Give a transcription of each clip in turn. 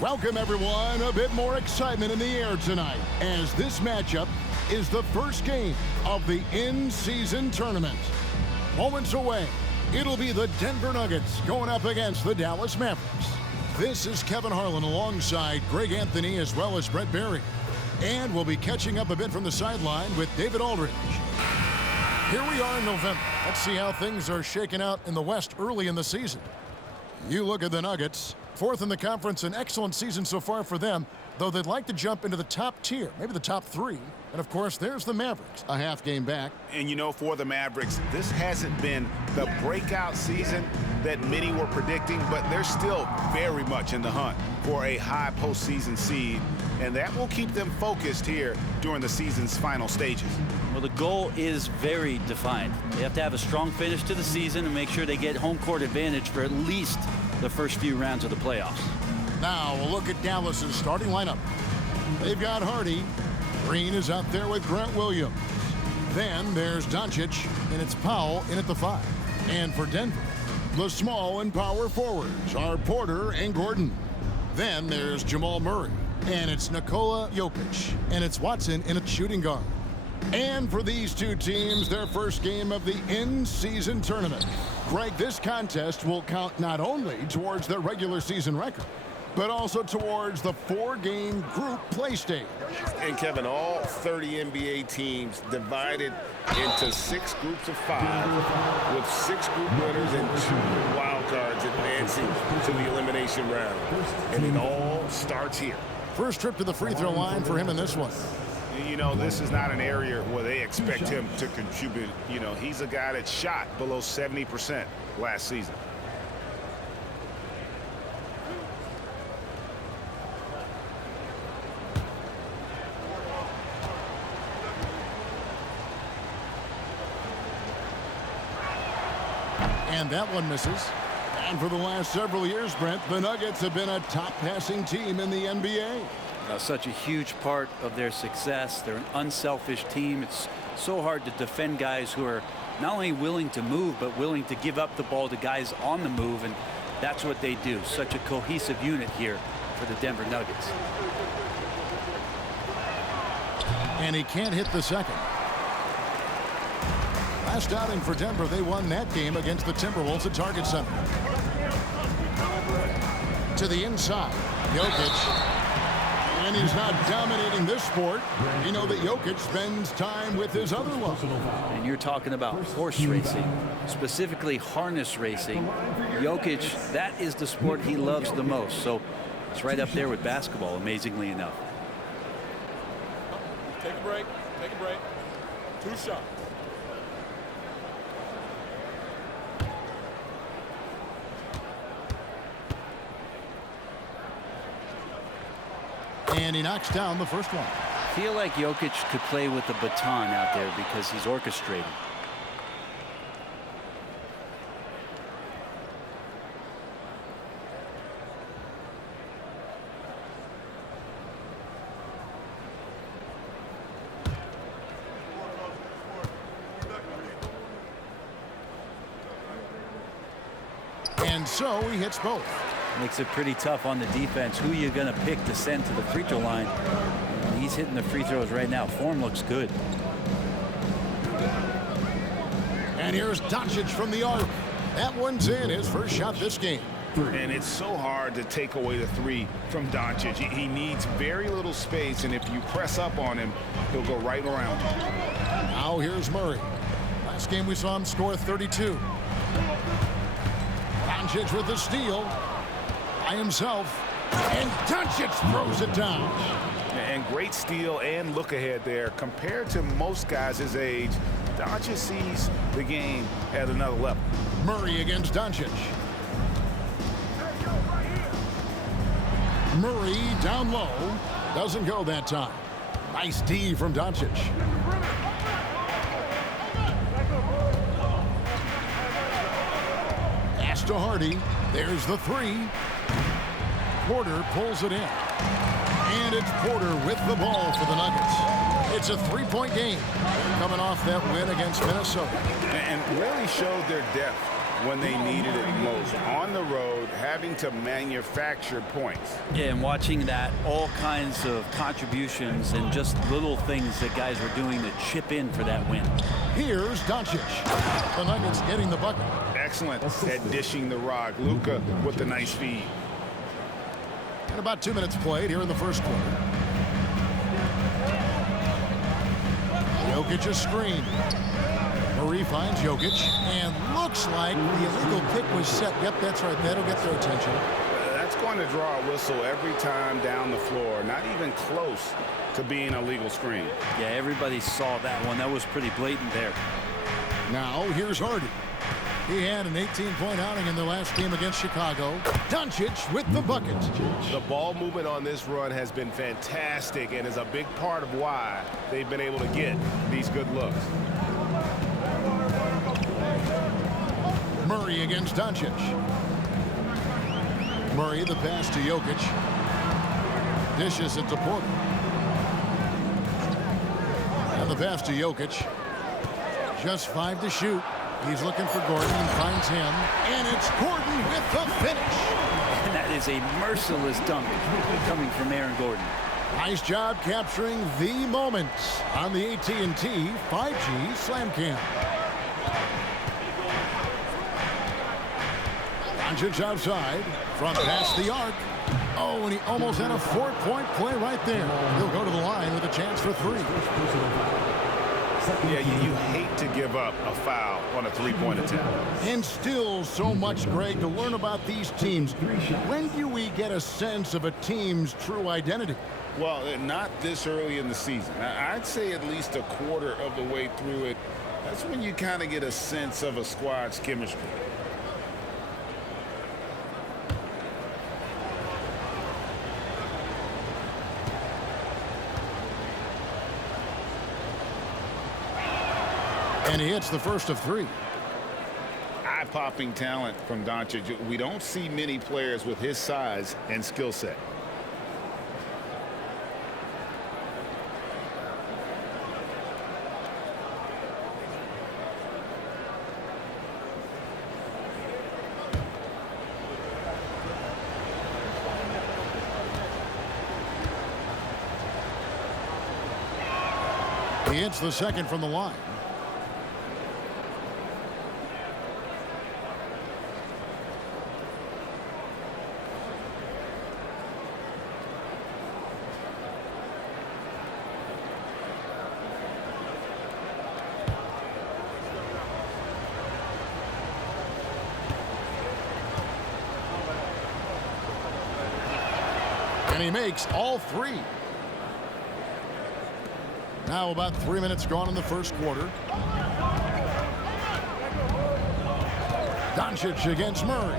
Welcome, everyone. A bit more excitement in the air tonight as this matchup is the first game of the in-season tournament. Moments away, it'll be the Denver Nuggets going up against the Dallas Mavericks. This is Kevin Harlan alongside Greg Anthony as well as Brett Berry. And we'll be catching up a bit from the sideline with David Aldridge. Here we are in November. Let's see how things are shaking out in the West early in the season. You look at the Nuggets, fourth in the conference, an excellent season so far for them, though they'd like to jump into the top tier, maybe the top three. And, of course, there's the Mavericks, a half game back. And, you know, for the Mavericks, this hasn't been the breakout season that many were predicting, but they're still very much in the hunt for a high postseason seed, and that will keep them focused here during the season's final stages. Well, the goal is very defined. They have to have a strong finish to the season and make sure they get home court advantage for at least the first few rounds of the playoffs. Now we'll look at Dallas's starting lineup. They've got Hardy. Green is out there with Grant Williams. Then there's Doncic, and it's Powell in at the 5. And for Denver, the small and power forwards are Porter and Gordon. Then there's Jamal Murray, and it's Nikola Jokic, and it's Watson in at shooting guard. And for these two teams, their first game of the in-season tournament. Greg, this contest will count not only towards their regular season record, but also towards the 4-game group play stage. And Kevin, all 30 NBA teams divided into 6 groups of 5, with 6 group winners and 2 wild cards advancing to the elimination round. And it all starts here. First trip to the free throw line for him in this one. You know, this is not an area where they expect him to contribute. You know, he's a guy that shot below 70% last season. And that one misses. And for the last several years, Brent, the Nuggets have been a top passing team in the NBA. Such a huge part of their success. They're an unselfish team. It's so hard to defend guys who are not only willing to move, but willing to give up the ball to guys on the move, and that's what they do. Such a cohesive unit here for the Denver Nuggets. And he can't hit the second. Last outing for Denver, they won that game against the Timberwolves at Target Center. To the inside, Jokic. And he's not dominating this sport. You know that Jokic spends time with his other love. And you're talking about horse racing, specifically harness racing. Jokic, that is the sport he loves the most. So it's right up there with basketball, amazingly enough. Take a break. Take a break. 2 shots. And he knocks down the first one. I feel like Jokic could play with the baton out there because he's orchestrating. And so he hits both. Makes it pretty tough on the defense. Who you're going to pick to send to the free throw line. And he's hitting the free throws right now. Form looks good. And here's Doncic from the arc. That one's in, his first shot this game. And it's so hard to take away the 3 from Doncic. He needs very little space, and if you press up on him, he'll go right around you. Now here's Murray. Last game we saw him score 32. Doncic with the steal. By himself, and Doncic throws it down. And great steal and look ahead there. Compared to most guys his age, Doncic sees the game at another level. Murray against Doncic. Murray down low. Doesn't go that time. Nice D from Doncic. Pass to Hardy. There's the 3. Porter pulls it in. And it's Porter with the ball for the Nuggets. It's a 3-point game. Coming off that win against Minnesota. And really showed their depth when they needed it most. On the road, having to manufacture points. Yeah, and watching that, all kinds of contributions and just little things that guys were doing to chip in for that win. Here's Doncic. The Nuggets getting the bucket. Excellent at dishing the rock. Luka with the nice feed. And about 2 minutes played here in the first quarter. Jokic a screen. Murray finds Jokic and looks like the illegal kick was set. Yep, that's right. That'll get their attention. That's going to draw a whistle every time down the floor. Not even close to being a legal screen. Yeah, everybody saw that one. That was pretty blatant there. Now here's Hardy. He had an 18-point outing in their last game against Chicago. Doncic with the bucket. The ball movement on this run has been fantastic and is a big part of why they've been able to get these good looks. Murray against Doncic. Murray, the pass to Jokic. Dishes it to Porter. And the pass to Jokic. Just 5 to shoot. He's looking for Gordon and finds him. And it's Gordon with the finish. And that is a merciless dunk coming from Aaron Gordon. Nice job capturing the moment on the AT&T 5G Slam Cam. Doncic outside, front past the arc. Oh, and he almost had a 4-point play right there. He'll go to the line with a chance for 3. Yeah, you hate to give up a foul on a three-point attempt. And still so much, Greg, to learn about these teams. When do we get a sense of a team's true identity? Well, not this early in the season. I'd say at least a quarter of the way through it. That's when you kind of get a sense of a squad's chemistry. And he hits the first of 3. Eye-popping talent from Doncic. We don't see many players with his size and skill set. He hits the second from the line. And he makes all 3. Now about 3 minutes gone in the first quarter. Doncic against Murray.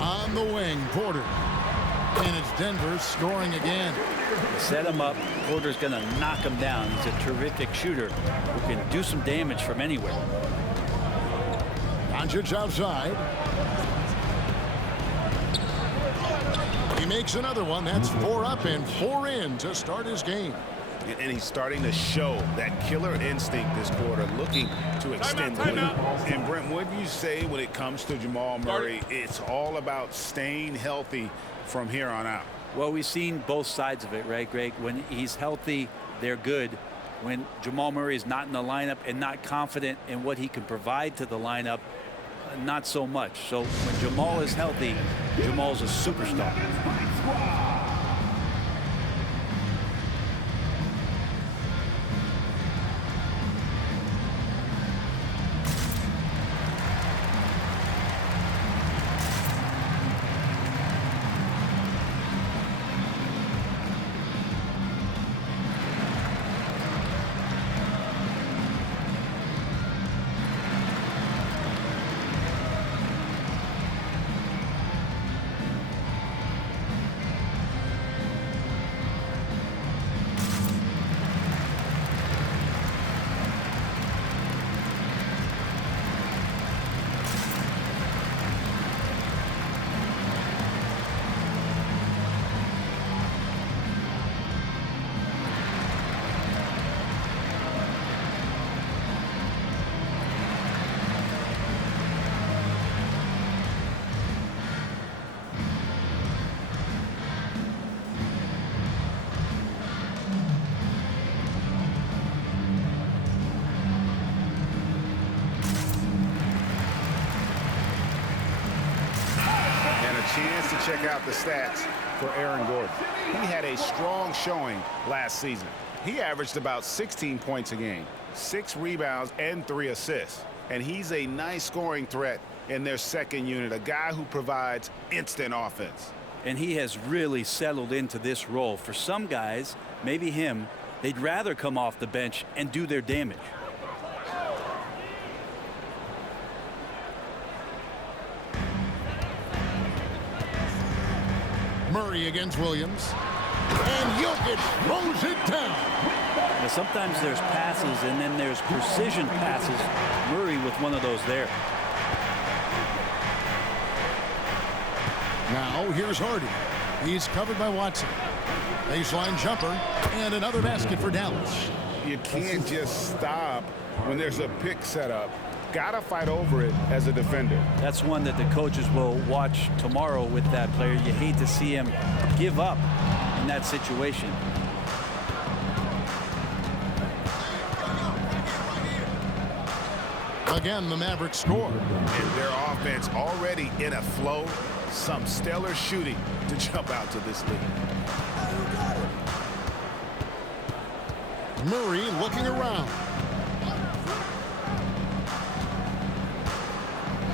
On the wing, Porter. And it's Denver scoring again. Set him up. Porter's going to knock him down. He's a terrific shooter who can do some damage from anywhere. Doncic outside. He makes another one. That's 4 up and 4 in to start his game. And he's starting to show that killer instinct this quarter, looking to extend the lead. And Brent, what do you say when it comes to Jamal Murray? It's all about staying healthy from here on out. Well, we've seen both sides of it, right, Greg? When he's healthy, they're good. When Jamal Murray is not in the lineup and not confident in what he can provide to the lineup, not so much. So when Jamal is healthy, Jamal's a superstar. chance to check out the stats for Aaron Gordon. He had a strong showing last season. He averaged about 16 points a game, 6 rebounds, and 3 assists. And he's a nice scoring threat in their second unit, a guy who provides instant offense. And he has really settled into this role. For some guys, maybe him, they'd rather come off the bench and do their damage. Murray against Williams. And Jokic throws it down. Now, sometimes there's passes and then there's precision passes. Murray with one of those there. Now here's Hardy. He's covered by Watson. Baseline jumper and another basket for Dallas. You can't just stop when there's a pick set up. Gotta fight over it as a defender. That's one that the coaches will watch tomorrow with that player. You hate to see him give up in that situation. Again, the Mavericks score. And their offense already in a flow. Some stellar shooting to jump out to this lead. Murray looking around.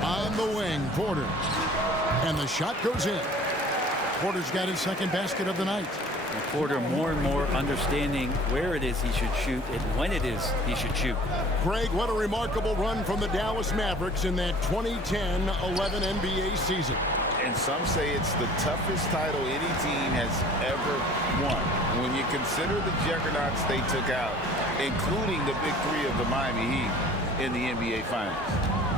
On the wing, Porter. And the shot goes in. Porter's got his second basket of the night. And Porter more and more understanding where it is he should shoot and when it is he should shoot. Greg, what a remarkable run from the Dallas Mavericks in that 2010-11 NBA season. And some say it's the toughest title any team has ever won. When you consider the juggernauts they took out, including the big three of the Miami Heat in the NBA Finals.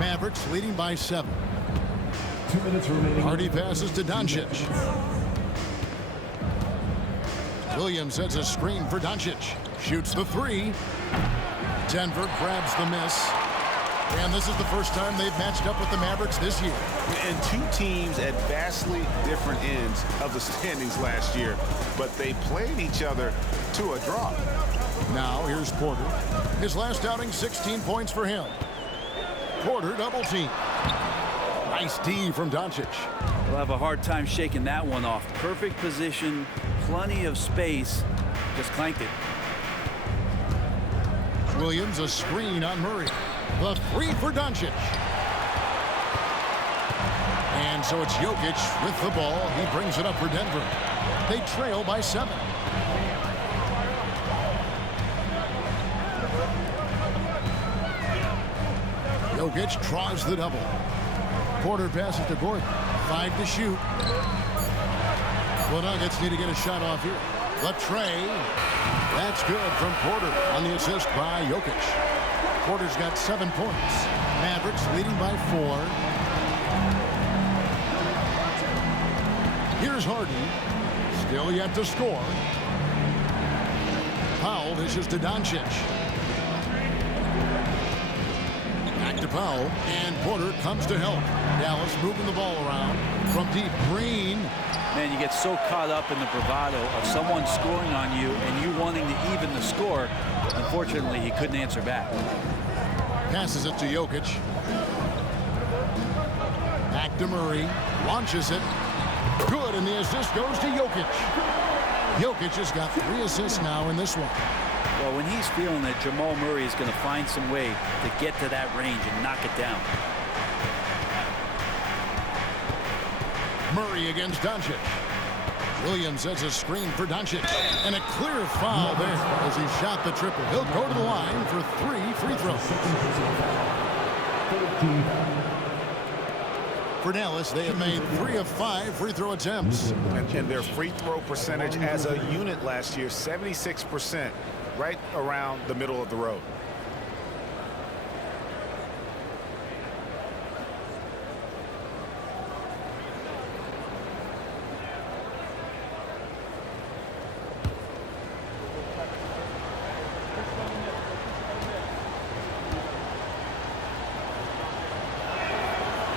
Mavericks leading by 7. 2 minutes remaining. Hardy passes to Doncic. Williams sets a screen for Doncic. Shoots the 3. Denver grabs the miss. And this is the first time they've matched up with the Mavericks this year. And two teams at vastly different ends of the standings last year, but they played each other to a draw. Now here's Porter. His last outing, 16 points for him. Porter double team. Nice D from Doncic. We'll have a hard time shaking that one off. Perfect position, plenty of space, just clanked it. Williams a screen on Murray. The 3 for Doncic. And so it's Jokic with the ball. He brings it up for Denver. They trail by 7. Jokic draws the double. Porter passes to Gordon. 5 to shoot. The Nuggets need to get a shot off here. The tray. That's good from Porter on the assist by Jokic. Porter's got 7 points. Mavericks leading by 4. Here's Harden. Still yet to score. Powell dishes to Doncic. Back to Powell. And Porter comes to help. Dallas moving the ball around. From deep, Green. Man, you get so caught up in the bravado of someone scoring on you and you wanting to even the score. Unfortunately, he couldn't answer back. Passes it to Jokic. Back to Murray. Launches it. Good, and the assist goes to Jokic. Jokic has got 3 assists now in this one. Well, when he's feeling it, Jamal Murray is going to find some way to get to that range and knock it down. Murray against Doncic. Williams sets a screen for Doncic. And a clear foul there as he shot the triple. He'll go to the line for 3 free throws. For Dallas, they have made 3 of 5 free throw attempts. And their free throw percentage as a unit last year, 76%, right around the middle of the road.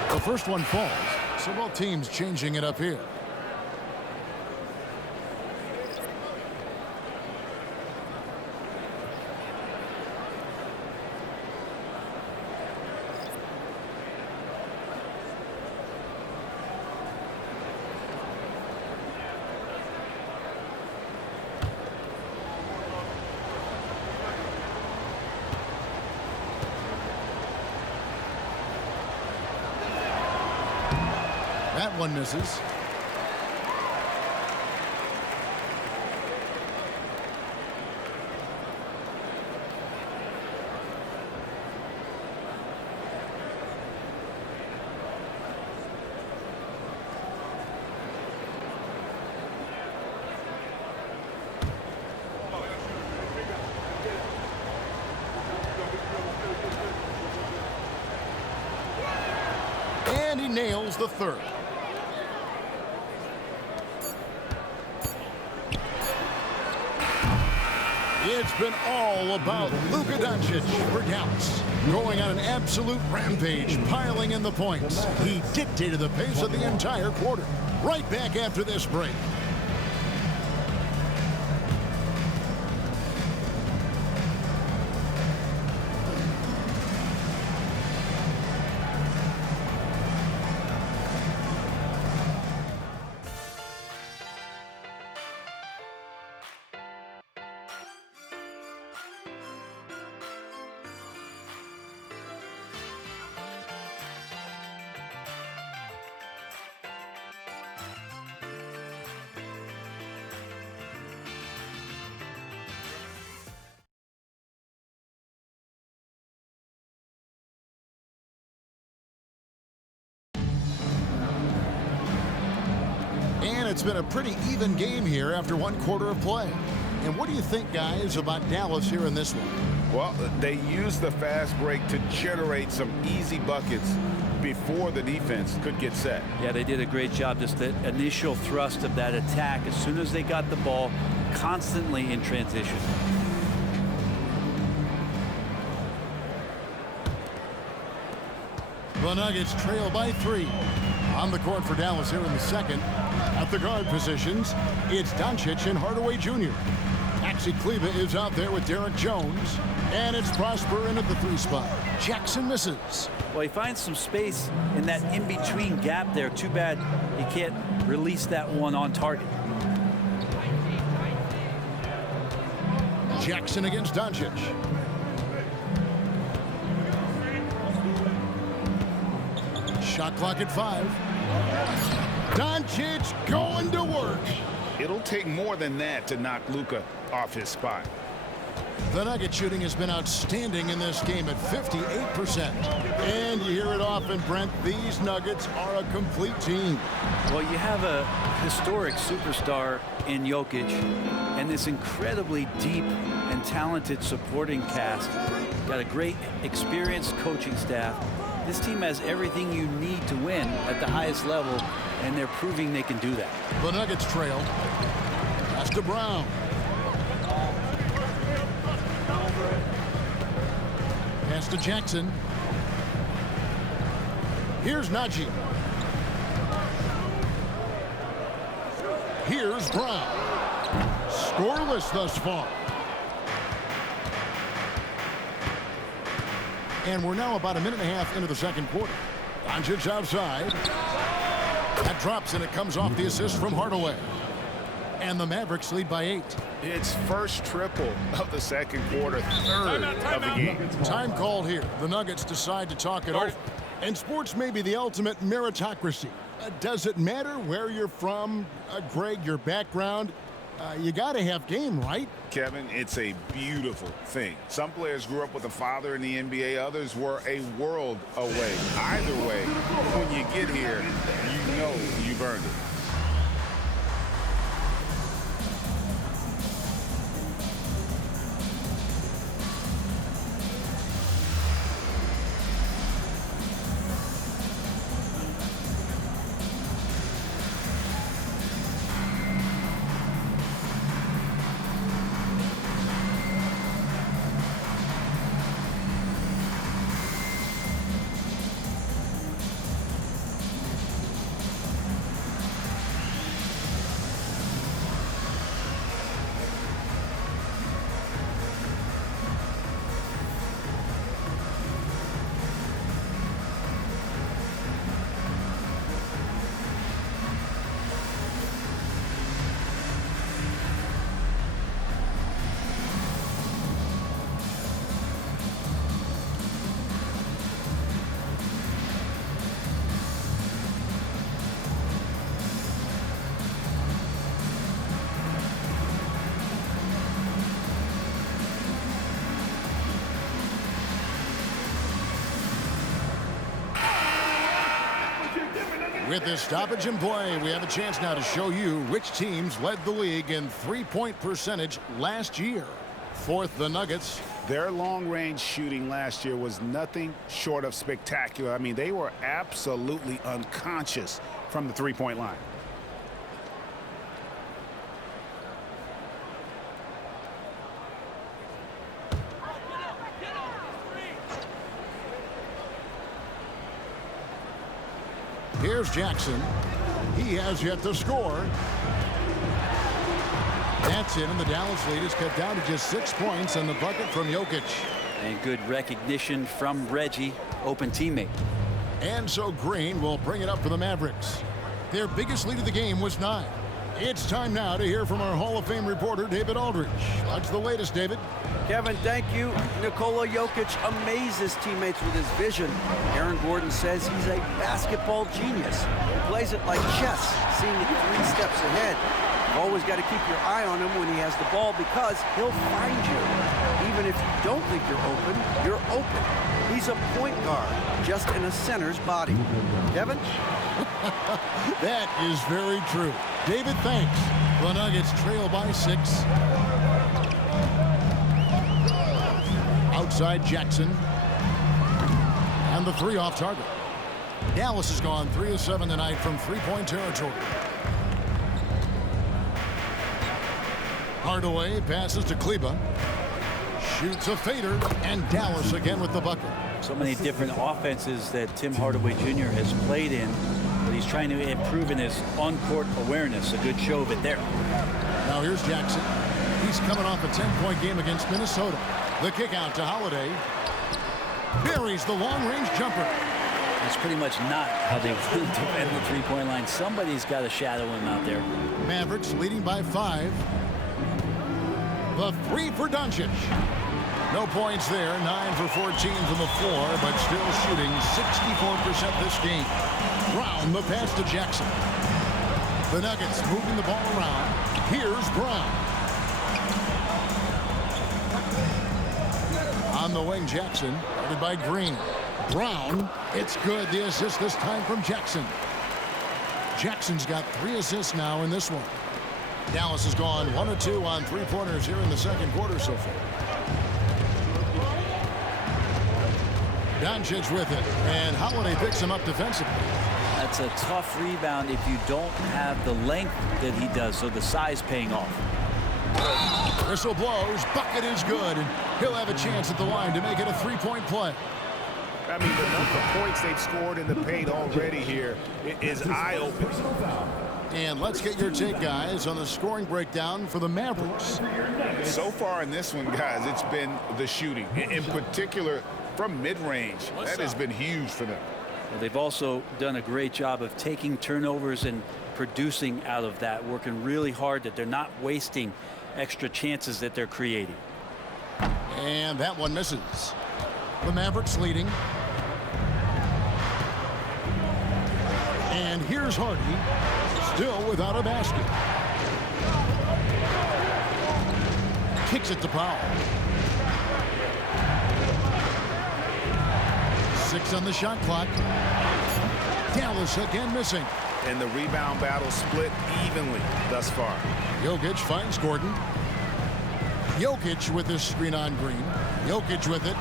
The first one falls, so both teams changing it up here. That one misses. And he nails the third. It's been all about Luka Doncic for Dallas. Going on an absolute rampage, piling in the points. He dictated the pace of the entire quarter. Right back after this break. And it's been a pretty even game here after one quarter of play. And what do you think, guys, about Dallas here in this one? Well, they used the fast break to generate some easy buckets before the defense could get set. Yeah, they did a great job. Just the initial thrust of that attack, as soon as they got the ball, constantly in transition. The Nuggets trail by 3. On the court for Dallas here in the second. At the guard positions, it's Doncic and Hardaway Jr. Maxi Kleber is out there with Derek Jones. And it's Prosper in at the 3 spot. Jackson misses. Well, he finds some space in that in-between gap there. Too bad he can't release that one on target. Jackson against Doncic. Shot clock at 5. Doncic going to work. It'll take more than that to knock Luka off his spot. The Nugget shooting has been outstanding in this game at 58%. And you hear it often, Brent, these Nuggets are a complete team. Well, you have a historic superstar in Jokic and this incredibly deep and talented supporting cast. Got a great experienced coaching staff. This team has everything you need to win at the highest level, and they're proving they can do that. The Nuggets trail. Pass to Brown. Pass to Jackson. Here's Najee. Here's Brown. Scoreless thus far. And we're now about a minute and a half into the second quarter. Doncic outside. That drops, and it comes off the assist from Hardaway. And the Mavericks lead by 8. It's first triple of the second quarter, third of the game. Time called here. The Nuggets decide to talk it over. And sports may be the ultimate meritocracy. Does it matter where you're from, Greg, your background? You got to have game, right? Kevin, it's a beautiful thing. Some players grew up with a father in the NBA. Others were a world away. Either way, when you get here, you know you've earned it. With this stoppage in play, we have a chance now to show you which teams led the league in three-point percentage last year. Fourth, the Nuggets. Their long-range shooting last year was nothing short of spectacular. I mean, they were absolutely unconscious from the three-point line. Here's Jackson. He has yet to score. That's it, and the Dallas lead is cut down to just 6 points and the bucket from Jokic. And good recognition from Reggie, open teammate. And so Green will bring it up for the Mavericks. Their biggest lead of the game was 9. It's time now to hear from our Hall of Fame reporter, David Aldridge. What's the latest, David? Kevin, thank you. Nikola Jokic amazes teammates with his vision. Aaron Gordon says he's a basketball genius. He plays it like chess, seeing it 3 steps ahead. You've always got to keep your eye on him when he has the ball because he'll find you. Even if you don't think you're open, you're open. He's a point guard, just in a center's body. Kevin? That is very true. David, thanks. The Nuggets trail by 6. Outside Jackson. And the 3 off target. Dallas has gone 3 of 7 tonight from three-point territory. Hardaway passes to Kleber. Shoots a fader, and Dallas again with the bucket. So many different offenses that Tim Hardaway Jr. has played in, but he's trying to improve in his on-court awareness. A good show of it there. Now here's Jackson. He's coming off a 10-point game against Minnesota. The kick out to Holiday. Buries the long-range jumper. That's pretty much not how they defend the three-point line. Somebody's got to shadow him out there. Mavericks leading by 5. The 3 for Doncic. No points there. 9 for 14 from the floor, but still shooting 64% this game. Brown the pass to Jackson. The Nuggets moving the ball around. Here's Brown. On the wing, Jackson, guarded by Green. Brown, it's good. The assist this time from Jackson. Jackson's got 3 assists now in this one. Dallas has gone 1 of 2 on three-pointers here in the second quarter so far. Doncic with it, and Holiday picks him up defensively. That's a tough rebound if you don't have the length that he does, so the size paying off. Whistle blows, bucket is good, and he'll have a chance at the line to make it a 3-point play. I mean, the number of points they've scored in the paint already here is eye-opening. And let's get your take, guys, on the scoring breakdown for the Mavericks. So far in this one, guys, it's been the shooting. In particular, from mid-range. That has been huge for them. Well, they've also done a great job of taking turnovers and producing out of that, working really hard that they're not wasting extra chances that they're creating. And that one misses. The Mavericks leading. And here's Hardy, still without a basket. Kicks it to Powell. 6 on the shot clock. Dallas again missing. And the rebound battle split evenly thus far. Jokic finds Gordon. Jokic with his screen on Green. Jokic with it.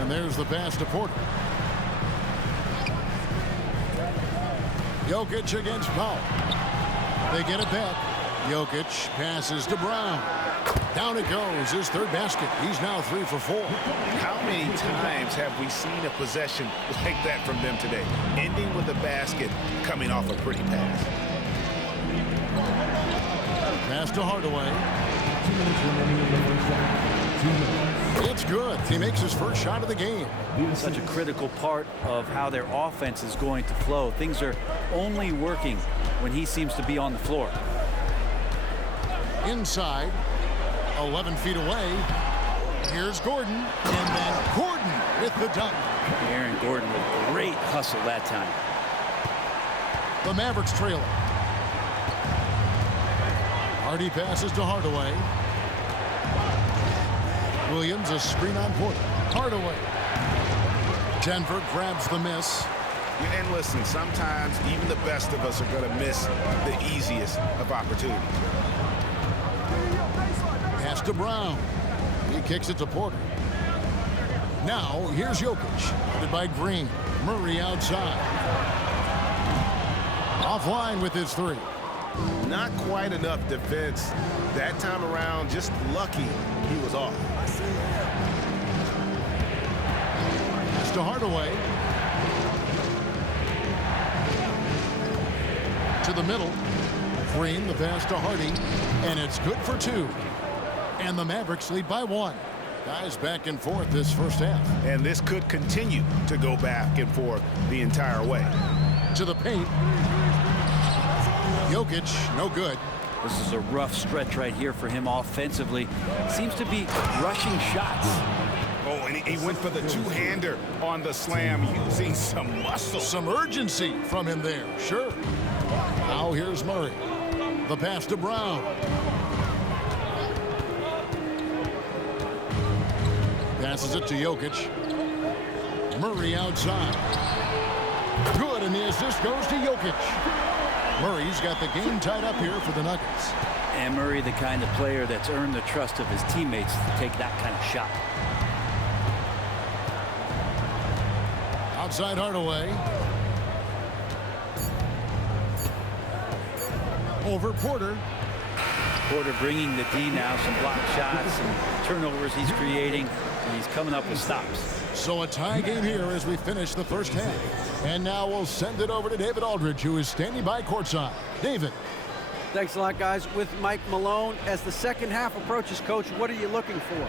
And there's the pass to Porter. Jokic against Powell. They get it back. Jokic passes to Brown. Down it goes, his 3rd basket. He's now 3 for 4. How many times have we seen a possession like that from them today? Ending with a basket, coming off a pretty pass. Pass to Hardaway. 2 minutes remaining in the first half. 2 minutes. It's good. He makes his first shot of the game. Such a critical part of how their offense is going to flow. Things are only working when he seems to be on the floor. Inside, 11 feet away. Here's Gordon, and then Gordon with the dunk. Aaron Gordon with great hustle that time. The Mavericks trail. Hardy passes to Hardaway. Williams, a screen on Porter. Hardaway. Denver grabs the miss. And listen, sometimes even the best of us are going to miss the easiest of opportunities. Pass to Brown. He kicks it to Porter. Now, here's Jokic, guarded by Green. Murray outside. Offline with his three. Not quite enough defense that time around. Just lucky he was off. Pass to Hardaway. To the middle. Green, the pass to Hardy. And it's good for two. And the Mavericks lead by one. Guys back and forth this first half. And this could continue to go back and forth the entire way. To the paint. Jokic, no good. This is a rough stretch right here for him offensively. Seems to be rushing shots. Oh, and he went for the two-hander on the slam, using some muscle. Some urgency from him there, sure. Now here's Murray. The pass to Brown. Passes it to Jokic. Murray outside. Good, and the assist goes to Jokic. Murray's got the game tied up here for the Nuggets. And Murray, the kind of player that's earned the trust of his teammates to take that kind of shot. Outside Hardaway. Over Porter. Porter bringing the D now, some block shots and turnovers he's creating, and he's coming up with stops. So a tie game here as we finish the first half. And now we'll send it over to David Aldridge, who is standing by courtside. David. Thanks a lot, guys. With Mike Malone, as the second half approaches, Coach, what are you looking for?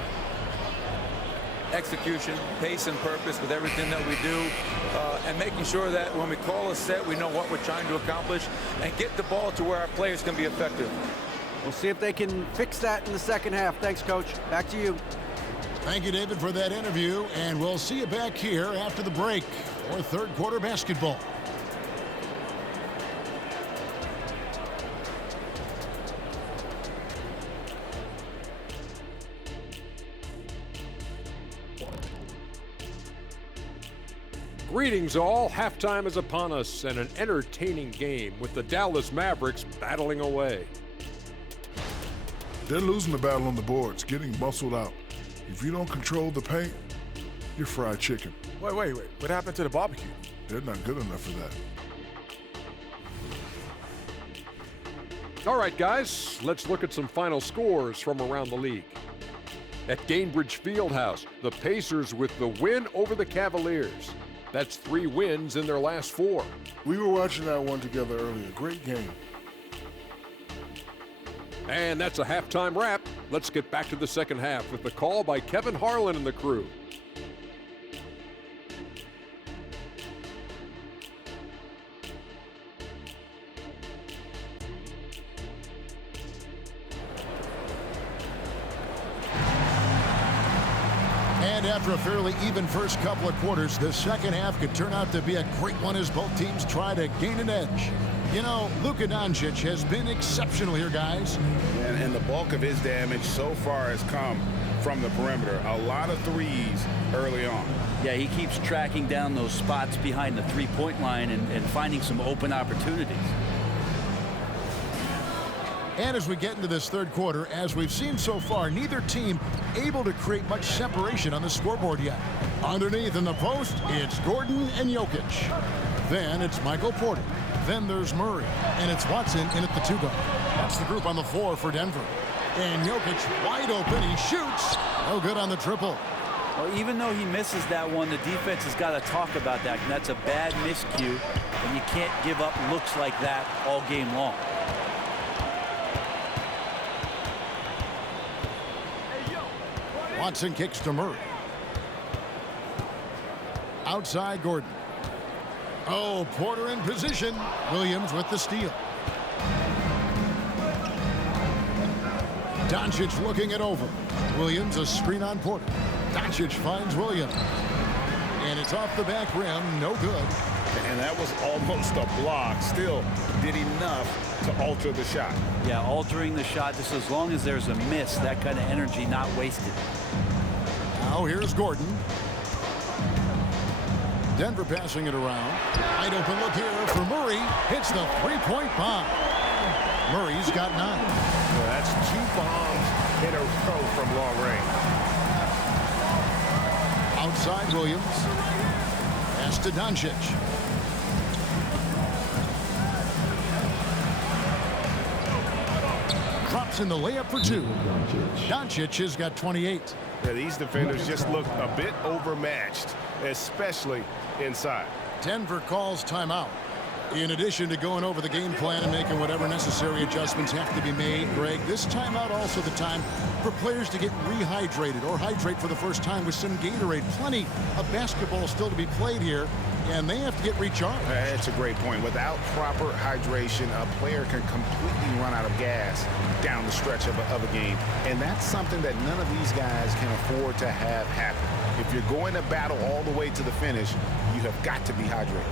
Execution, pace, and purpose with everything that we do, and making sure that when we call a set, we know what we're trying to accomplish and get the ball to where our players can be effective. We'll see if they can fix that in the second half. Thanks, Coach. Back to you. Thank you, David, for that interview, and we'll see you back here after the break for third quarter basketball. Greetings all. Halftime is upon us and an entertaining game with the Dallas Mavericks battling away. They're losing the battle on the boards, getting muscled out. If you don't control the paint, you're fried chicken. Wait. What happened to the barbecue? They're not good enough for that. All right, guys, let's look at some final scores from around the league. At Gainbridge Fieldhouse, the Pacers with the win over the Cavaliers. That's 3 wins in their last 4. We were watching that one together earlier. Great game. And that's a halftime wrap. Let's get back to the second half with the call by Kevin Harlan and the crew. And after a fairly even first couple of quarters, the second half could turn out to be a great one as both teams try to gain an edge. You know, Luka Doncic has been exceptional here, guys. And the bulk of his damage so far has come from the perimeter. A lot of threes early on. Yeah, he keeps tracking down those spots behind the three-point line and finding some open opportunities. And as we get into this third quarter, as we've seen so far, neither team able to create much separation on the scoreboard yet. Underneath in the post, it's Gordon and Jokic. Then it's Michael Porter. Then there's Murray. And it's Watson in at the 2 guard. That's the group on the floor for Denver. And Jokic wide open. He shoots. No good on the triple. Well, even though he misses that one, the defense has got to talk about that. And that's a bad miscue. And you can't give up looks like that all game long. Watson kicks to Murray. Outside Gordon. Oh, Porter in position. Williams with the steal. Doncic looking it over. Williams a screen on Porter. Doncic finds Williams. And it's off the back rim. No good. And that was almost a block. Still did enough to alter the shot. Yeah, altering the shot, just as long as there's a miss, that kind of energy not wasted. Now here's Gordon. Denver passing it around. Wide open look here for Murray. Hits the three-point bomb. Murray's got 9. Well, that's 2 bombs in a row from long range. Outside Williams. Pass to Doncic. Drops in the layup for 2. Doncic has got 28. Yeah, these defenders just look a bit overmatched, especially inside. Denver calls timeout. In addition to going over the game plan and making whatever necessary adjustments have to be made, Greg, this timeout also the time for players to get rehydrated or hydrate for the first time with some Gatorade. Plenty of basketball still to be played here, and they have to get recharged. That's a great point. Without proper hydration, a player can completely run out of gas down the stretch of a game, and that's something that none of these guys can afford to have happen. If you're going to battle all the way to the finish, you have got to be hydrated.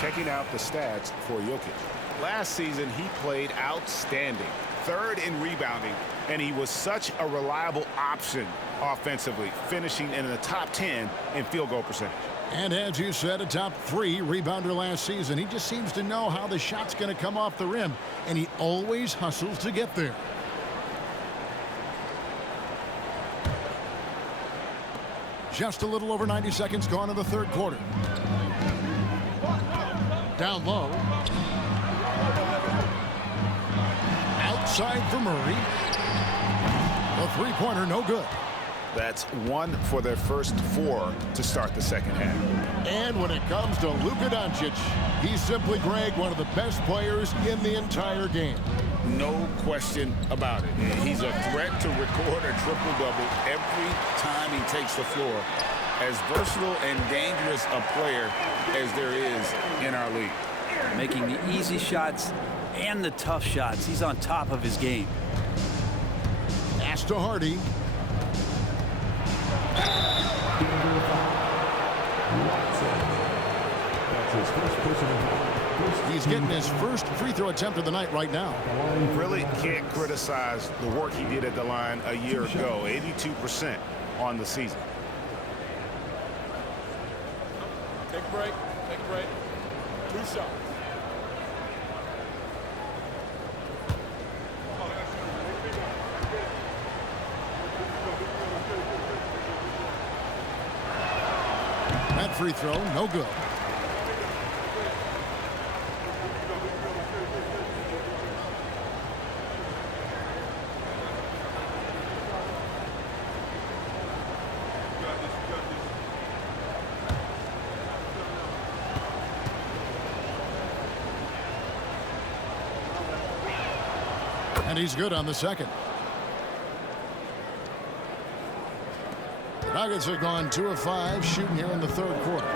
Checking out the stats for Jokic. Last season, he played outstanding. 3rd in rebounding, and he was such a reliable option offensively, finishing in the top 10 in field goal percentage. And as you said, a top 3 rebounder last season. He just seems to know how the shot's going to come off the rim, and he always hustles to get there. Just a little over 90 seconds gone in the 3rd quarter. Down low. Outside for Murray. The three-pointer no good. That's 1 for their first 4 to start the second half. And when it comes to Luka Doncic, he's simply, Greg, one of the best players in the entire game. No question about it. He's a threat to record a triple-double every time he takes the floor. As versatile and dangerous a player as there is in our league. Making the easy shots and the tough shots. He's on top of his game. Pass to Hardy. He's getting his first free throw attempt of the night right now. Really can't criticize the work he did at the line a year ago. 82% on the season. Take a break. Take a break. 2 shots. That free throw, no good. And he's good on the second. Nuggets have gone 2 of 5 shooting here in the 3rd quarter.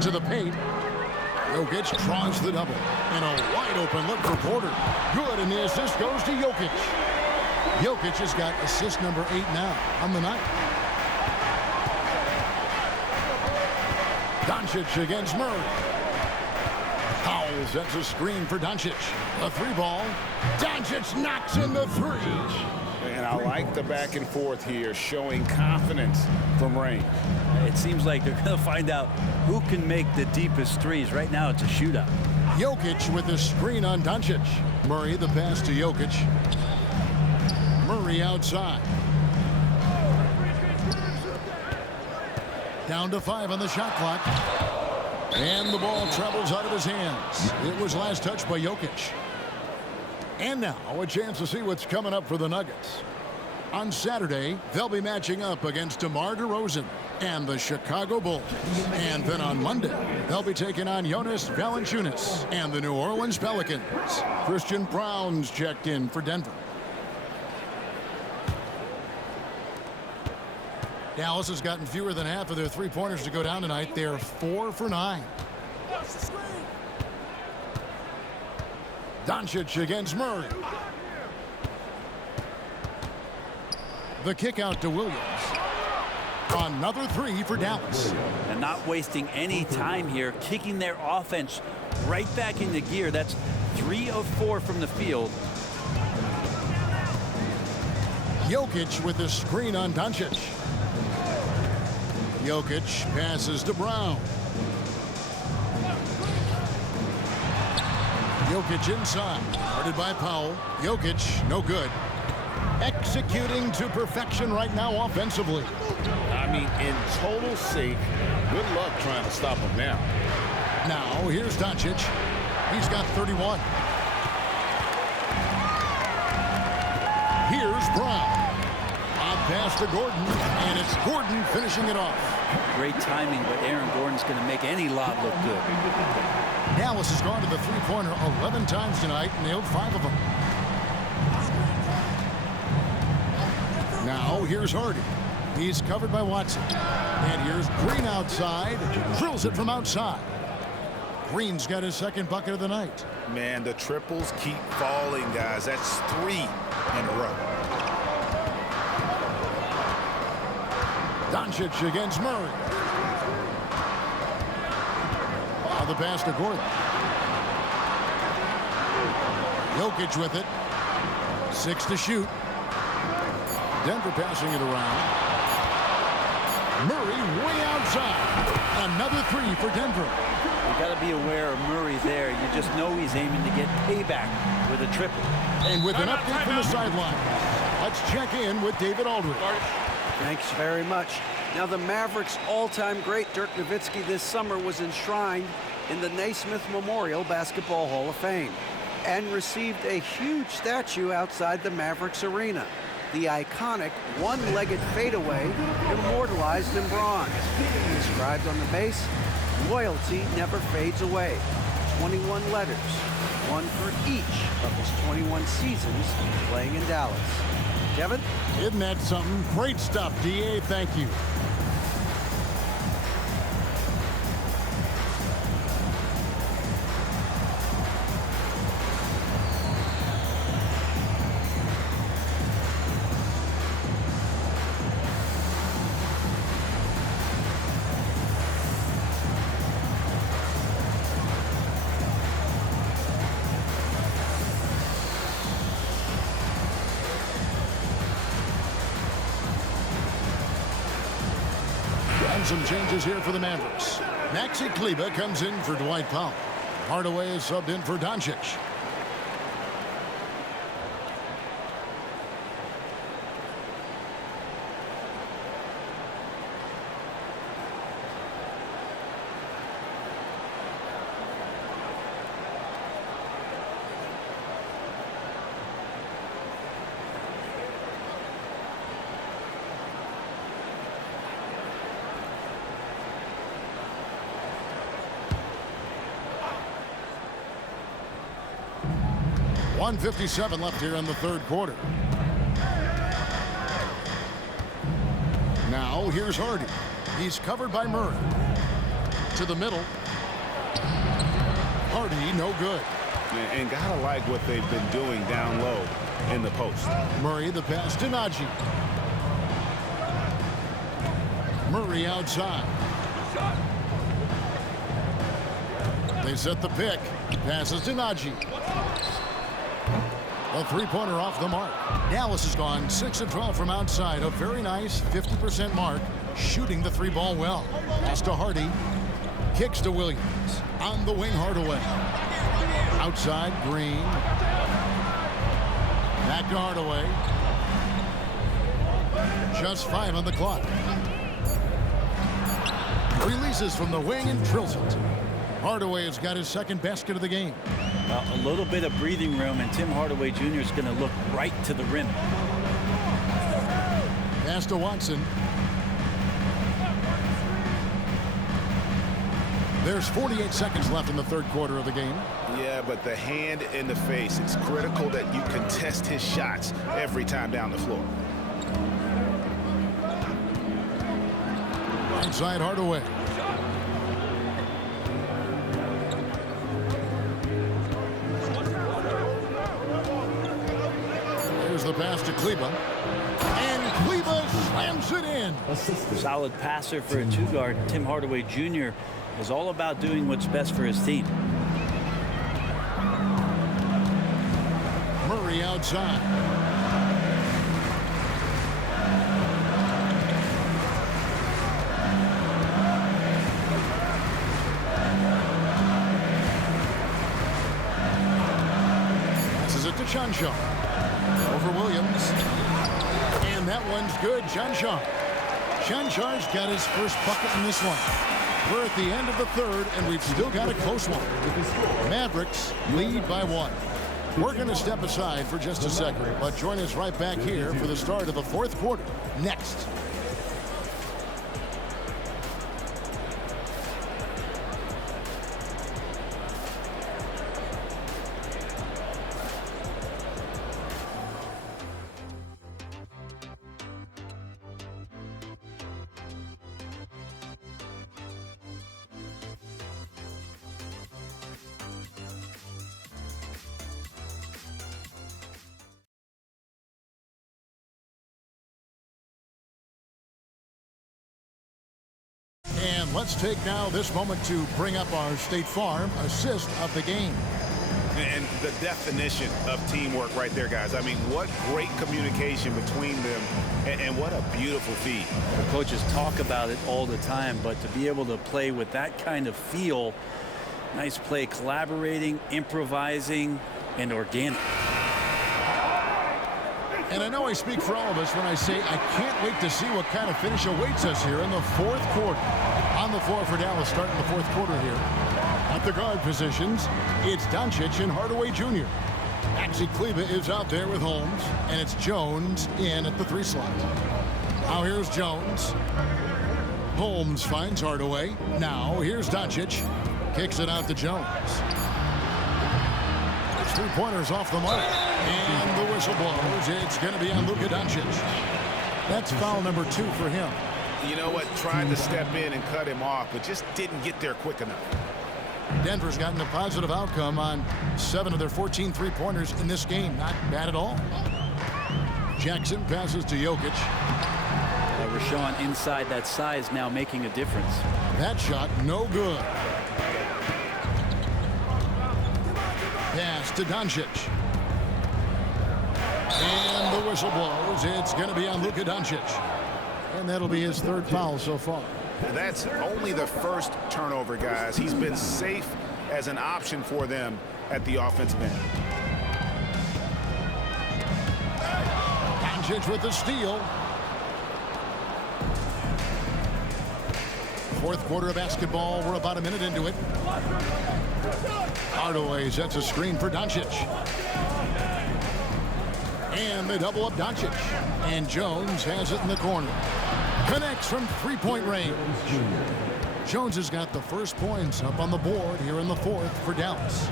To the paint. Jokic draws the double. And a wide open look for Porter. Good, and the assist goes to Jokic. Jokic has got assist number 8 now on the night. Doncic against Murray. Powell sets a screen for Doncic. A 3-ball. Doncic knocks in the 3. And I like the back and forth here, showing confidence from range. It seems like they're going to find out who can make the deepest threes. Right now, it's a shootout. Jokic with a screen on Doncic. Murray the pass to Jokic. Murray outside. Down to 5 on the shot clock. And the ball travels out of his hands. It was last touched by Jokic. And now, a chance to see what's coming up for the Nuggets. On Saturday, they'll be matching up against DeMar DeRozan and the Chicago Bulls. And then on Monday, they'll be taking on Jonas Valanciunas and the New Orleans Pelicans. Christian Braun's checked in for Denver. Dallas has gotten fewer than half of their three-pointers to go down tonight. They're 4 for 9. Doncic against Murray. The kick out to Williams. Another three for Dallas. And not wasting any time here, kicking their offense right back into gear. That's 3 of 4 from the field. Jokic with the screen on Doncic. Jokic passes to Brown. Jokic inside, guarded by Powell. Jokic, no good. Executing to perfection right now offensively. I mean, in total sync. Good luck trying to stop him now. Now, here's Doncic. He's got 31. Here's Brown. On pass to Gordon, and it's Gordon finishing it off. Great timing, but Aaron Gordon's going to make any lob look good. Dallas has gone to the three-pointer 11 times tonight, nailed 5 of them. Now, here's Hardy. He's covered by Watson. And here's Green outside. Drills it from outside. Green's got his second bucket of the night. Man, the triples keep falling, guys. That's 3 in a row. Doncic against Murray. The pass to Gordon. Jokic with it. 6 to shoot. Denver passing it around. Murray way outside. Another 3 for Denver. You got to be aware of Murray there. You just know he's aiming to get payback with a triple. And with an update from the sideline, let's check in with David Aldridge. Thanks very much. Now, the Mavericks' all-time great Dirk Nowitzki this summer was enshrined in the Naismith Memorial Basketball Hall of Fame and received a huge statue outside the Mavericks arena. The iconic one-legged fadeaway immortalized in bronze. Inscribed on the base, loyalty never fades away. 21 letters, one for each of his 21 seasons playing in Dallas. Kevin? Isn't that something? Great stuff, DA. Thank you. Some changes here for the Mavericks. Maxi Kleber comes in for Dwight Powell. Hardaway is subbed in for Doncic. .157 left here in the third quarter. Now here's Hardy. He's covered by Murray. To the middle. Hardy, no good. And gotta like what they've been doing down low in the post. Murray the pass to Najee. Murray outside. They set the pick. Passes to Najee. A three-pointer off the mark. Dallas has gone 6 of 12 from outside. A very nice 50% mark. Shooting the 3-ball well. Pass to Hardy. Kicks to Williams. On the wing, Hardaway. Outside, Green. Back to Hardaway. Just 5 on the clock. Releases from the wing and drills it. Hardaway has got his second basket of the game. A little bit of breathing room, and Tim Hardaway Jr. is going to look right to the rim. Pass to Watson. There's 48 seconds left in the third quarter of the game. Yeah, but the hand in the face, it's critical that you contest his shots every time down the floor. Inside Hardaway. There's the pass to Kleber. And Kleber slams it in. Solid passer for a two-guard. Tim Hardaway Jr. is all about doing what's best for his team. Murray outside. Passes it to Chanchan. Over Williams. And that one's good. Chanchan. Chanchan's got his first bucket in this one. We're at the end of the third, and we've still got a close one. Mavericks lead by 1. We're going to step aside for just a second, but join us right back here for the start of the fourth quarter next. And let's take now this moment to bring up our State Farm assist of the game. And the definition of teamwork right there, guys. I mean, what great communication between them, and what a beautiful feed. The coaches talk about it all the time, but to be able to play with that kind of feel, nice play, collaborating, improvising, and organic. And I know I speak for all of us when I say I can't wait to see what kind of finish awaits us here in the fourth quarter. On the floor for Dallas starting the fourth quarter here. At the guard positions, it's Doncic and Hardaway Jr. Maxi Kleber is out there with Holmes, and it's Jones in at the 3 slot. Now here's Jones. Holmes finds Hardaway. Now here's Doncic. Kicks it out to Jones. 3-pointers off the mark. And the whistle blows. It's going to be on Luka Doncic. That's foul number 2 for him. You know what? Tried to step in and cut him off, but just didn't get there quick enough. Denver's gotten a positive outcome on 7 of their 14 3-pointers in this game. Not bad at all. Jackson passes to Jokic. Rashawn inside that size now making a difference. That shot no good. Pass to Doncic. And the whistle blows. It's going to be on Luka Doncic. And that'll be his 3rd foul so far. That's only the first turnover, guys. He's been safe as an option for them at the offensive end. Doncic with the steal. Fourth quarter of basketball. We're about a minute into it. Hardaway sets a screen for Doncic. And they double up Doncic. And Jones has it in the corner. Connects from 3-point range. Jones has got the first points up on the board here in the fourth for Dallas.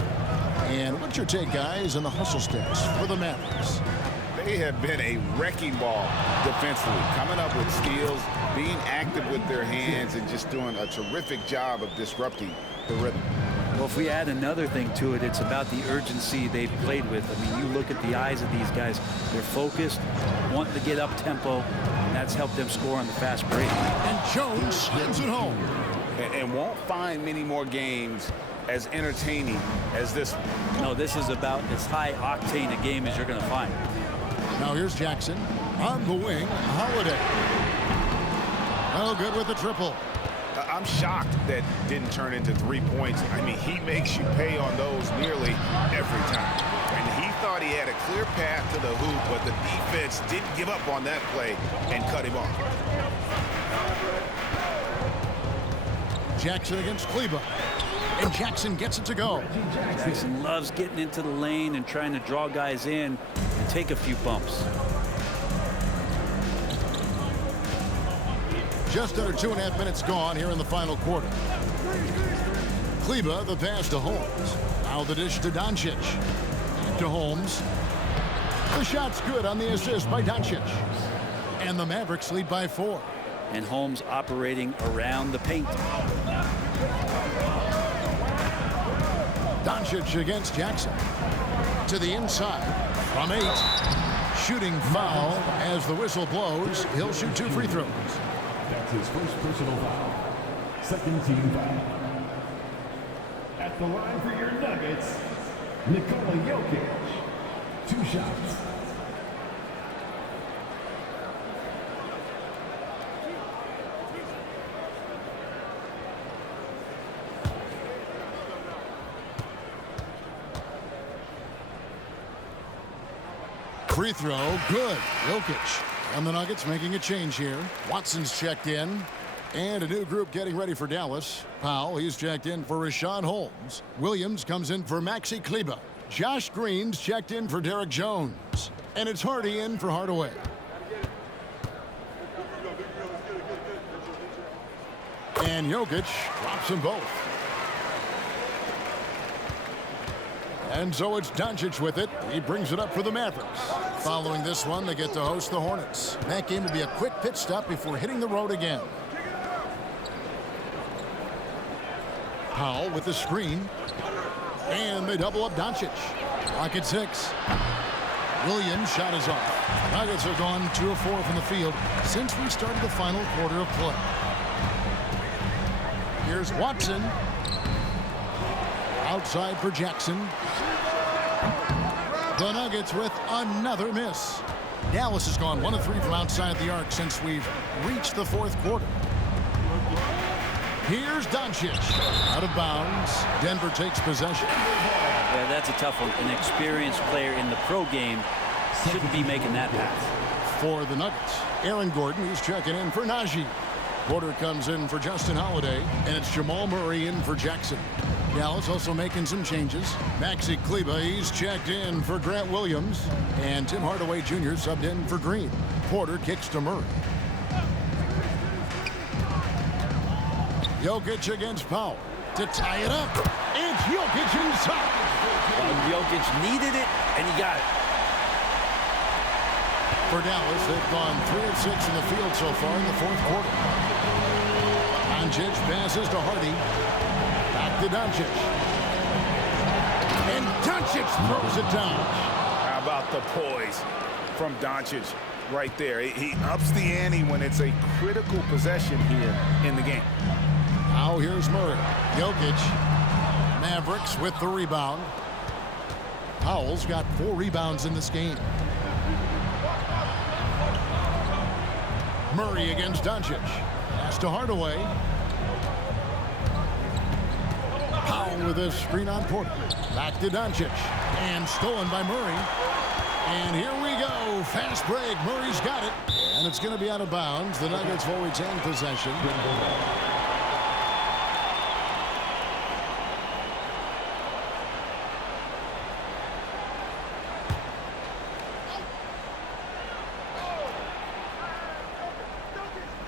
And what's your take, guys, on the hustle stats for the Mavericks? They have been a wrecking ball defensively, coming up with steals, being active with their hands, and just doing a terrific job of disrupting the rhythm. Well, if we add another thing to it, it's about the urgency they've played with. I mean, you look at the eyes of these guys. They're focused, wanting to get up tempo, and that's helped them score on the fast break. And Jones slams it home. And won't find many more games as entertaining as this one. No, this is about as high octane a game as you're going to find. Now here's Jackson on the wing. Holiday. Oh, good with the triple. I'm shocked that didn't turn into 3 points. I mean, he makes you pay on those nearly every time. And he thought he had a clear path to the hoop, but the defense didn't give up on that play and cut him off. Jackson against Kleber. And Jackson gets it to go. Jackson loves getting into the lane and trying to draw guys in and take a few bumps. Just under 2.5 minutes gone here in the final quarter. Kleber, the pass to Holmes. Now the dish to Doncic. To Holmes. The shot's good on the assist by Doncic. And the Mavericks lead by 4. And Holmes operating around the paint. Doncic against Jackson. To the inside. From 8. Shooting foul as the whistle blows. He'll shoot 2 free throws. That's his first personal foul. Second team foul. At the line for your Nuggets, Nikola Jokic. 2 shots. Free throw, good. Jokic. And the Nuggets making a change here. Watson's checked in. And a new group getting ready for Dallas. Powell, he's checked in for Richaun Holmes. Williams comes in for Maxi Kleber. Josh Green's checked in for Derek Jones. And it's Hardy in for Hardaway. And Jokic drops them both. And so it's Doncic with it. He brings it up for the Mavericks. Following this one, they get to host the Hornets. That game will be a quick pit stop before hitting the road again. Powell with the screen. And they double up Doncic. Clock at 6. Williams' shot is off. Nuggets are gone 2 of 4 from the field since we started the final quarter of play. Here's Watson. Outside for Jackson. The Nuggets with another miss. Dallas has gone 1 of 3 from outside the arc since we've reached the 4th quarter. Here's Doncic. Out of bounds. Denver takes possession. Yeah, that's a tough one. An experienced player in the pro game shouldn't be making that pass. For the Nuggets, Aaron Gordon, who's checking in for Najee. Porter comes in for Justin Holiday, and it's Jamal Murray in for Jackson. Dallas also making some changes. Maxi Kleber, he's checked in for Grant Williams, and Tim Hardaway Jr. subbed in for Green. Porter kicks to Murray. Jokic against Powell to tie it up. It's Jokic inside. Well, Jokic needed it, and he got it. For Dallas, they've gone 3 of 6 in the field so far in the 4th quarter. Doncic passes to Hardy. Back to Doncic. And Doncic throws it down. How about the poise from Doncic right there? He ups the ante when it's a critical possession here in the game. Now here's Murray. Jokic. Mavericks with the rebound. Powell's got 4 rebounds in this game. Murray against Doncic. Pass to Hardaway. Powell with a screen on Porter. Back to Doncic. And stolen by Murray. And here we go. Fast break. Murray's got it. And it's going to be out of bounds. The Nuggets will retain possession.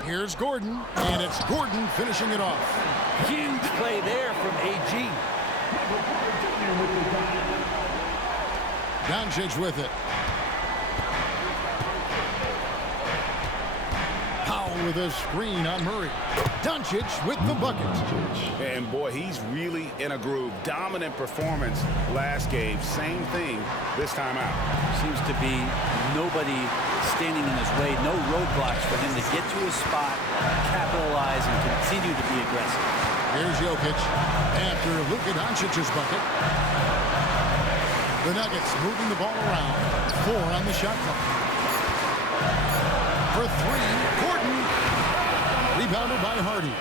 Here's Gordon, and it's Gordon finishing it off. Huge play there from AG. Doncic with it. Powell with a screen on Murray. Doncic with the bucket. And boy, he's really in a groove. Dominant performance last game. Same thing this time out. Seems to be nobody standing in his way. No roadblocks for him to get to his spot, capitalize, and continue to be aggressive. Here's Jokic after Luka Doncic's bucket. The Nuggets moving the ball around. 4 on the shot clock. For 3, Gordon. Rebounded by Hardy.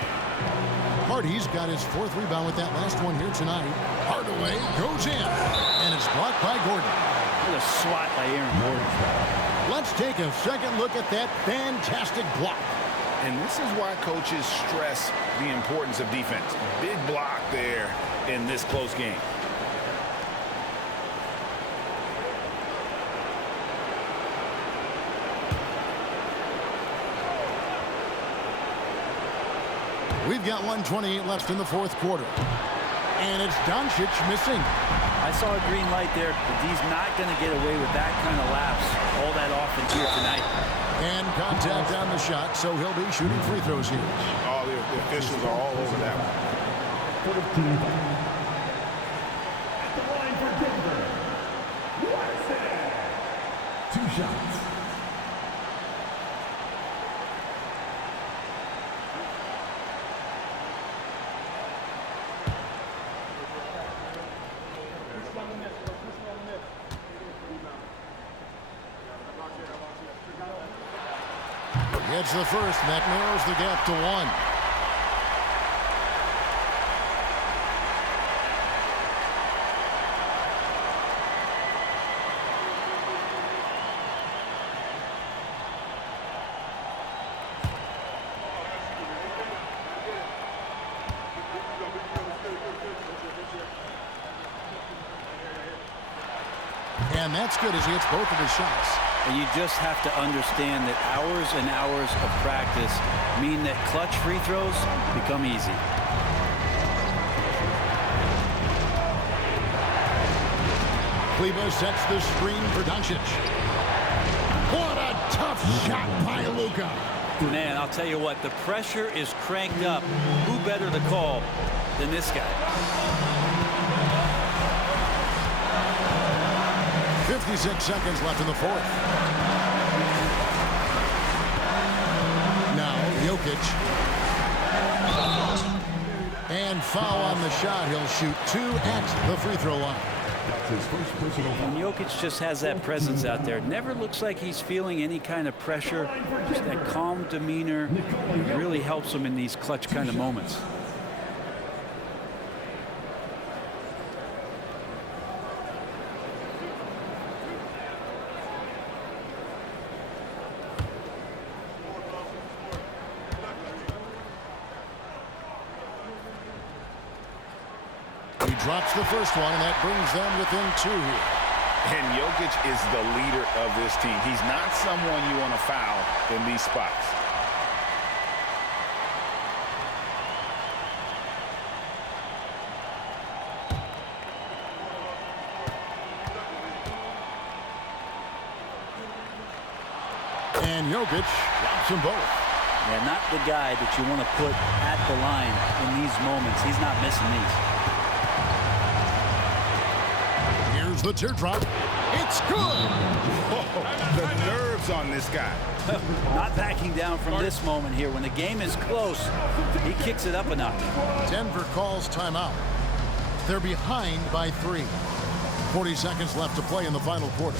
Hardy's got his 4th rebound with that last one here tonight. Hardaway goes in, and it's blocked by Gordon. What a swat by Aaron Gordon. Let's take a second look at that fantastic block. And this is why coaches stress the importance of defense. Big block there in this close game. We've got 1:28 left in the fourth quarter. And it's Doncic missing. I saw a green light there, but he's not going to get away with that kind of lapse all that often here tonight. And contact on the shot, so he'll be shooting free throws here. All the officials are all over that one. 14 foul. At the line for Denver, Watson. 2 shots. Gets the first, and that narrows the gap to 1. And that's good as he hits both of his shots. And you just have to understand that hours and hours of practice mean that clutch free throws become easy. Kleber sets the screen for Doncic. What a tough shot by Luka. Man, I'll tell you what, the pressure is cranked up. Who better to call than this guy? 56 seconds left in the fourth. Now, Jokic. And foul on the shot. He'll shoot 2 at the free throw line. That's his first personal foul. And Jokic just has that presence out there. Never looks like he's feeling any kind of pressure. Just that calm demeanor really helps him in these clutch kind of moments. Drops the first one, and that brings them within 2 here. And Jokic is the leader of this team. He's not someone you want to foul in these spots. And Jokic drops them both. Yeah, not the guy that you want to put at the line in these moments. He's not missing these. Here's the teardrop. It's good. Oh, the nerves on this guy. Not backing down from this moment here. When the game is close, he kicks it up a notch. Denver calls timeout. They're behind by 3. 40 seconds left to play in the final quarter.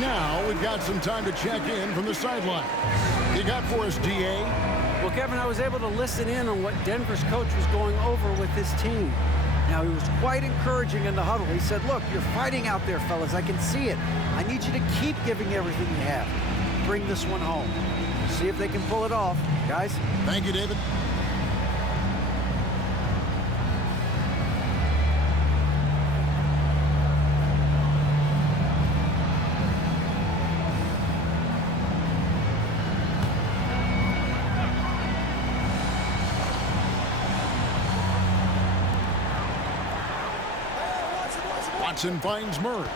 Now we've got some time to check in from the sideline. You got for us, DA? Well, Kevin, I was able to listen in on what Denver's coach was going over with his team. Now, he was quite encouraging in the huddle. He said, look, you're fighting out there, fellas. I can see it. I need you to keep giving everything you have. bring this one home. See if they can pull it off, guys. Thank you, David. Watson finds Murray.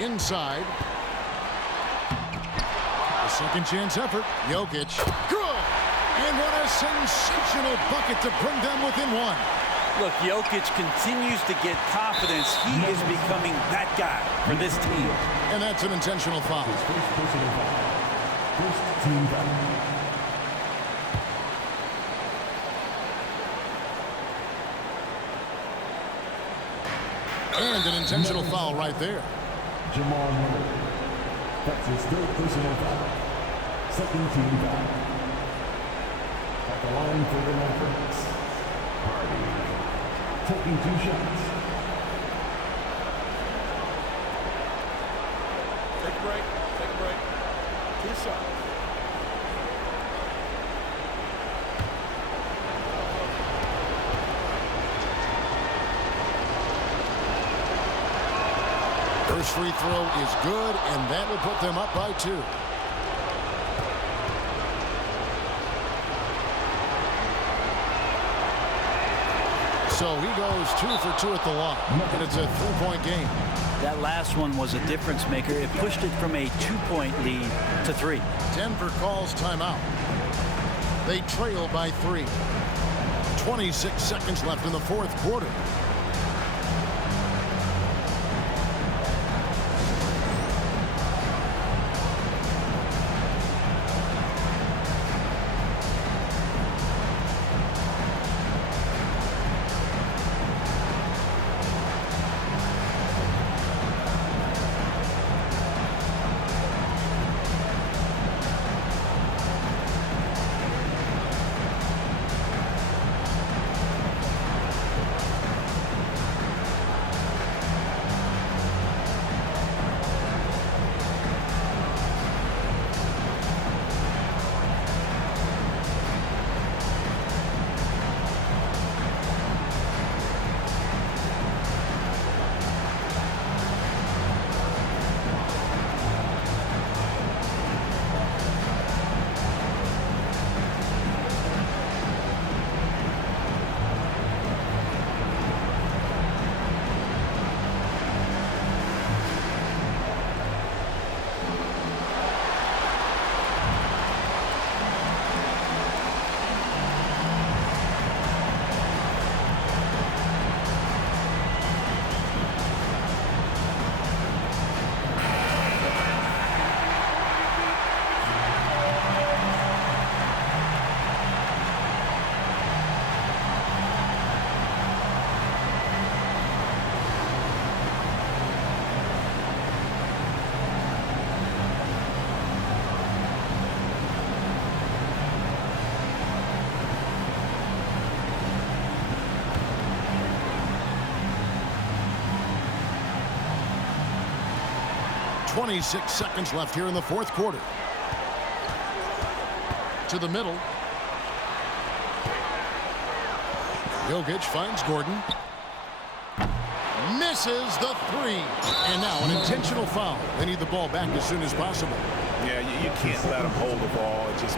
Inside. A second chance effort. Jokic. Good! And what a sensational bucket to bring them within one. Look, Jokic continues to get confidence. He is becoming that guy for this team. And that's an intentional foul. First personal foul. First team foul. And an intentional foul right there. Jamal Murray. That's his third personal foul. Second team foul. At the line for the Mavericks. Hardy. Taking 2 shots. Take a break. Take a break. 2 shots. First free throw is good, and that will put them up by 2. So he goes 2 for 2 at the line, and it's a 3-point game. That last one was a difference maker. It pushed it from a 2-point lead to 3. Denver calls timeout. They trail by 3. 26 seconds left in the fourth quarter. .26 seconds left here in the fourth quarter. To the middle. Jokic finds Gordon. Misses the 3. And now an intentional foul. They need the ball back as soon as possible. Yeah, you can't let them hold the ball. It just